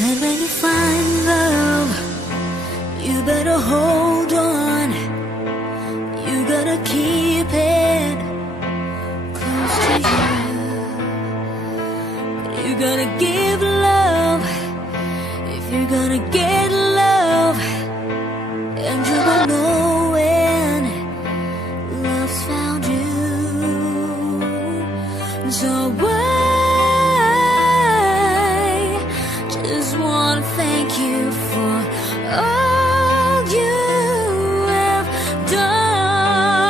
Said when you find love, you better hold on. You gotta keep it close to you. But you gotta give love if you're gonna get love. And you will know when love's found you. So just wanna thank you for all you have done.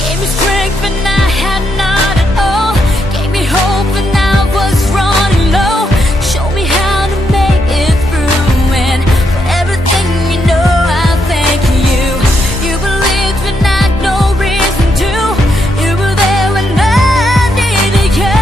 Gave me strength when I had not at all. Gave me hope when I was running low. Showed me how to make it through. And for everything, you know, I thank you. You believed when I had no reason to. You were there when I needed you.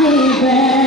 deep breath.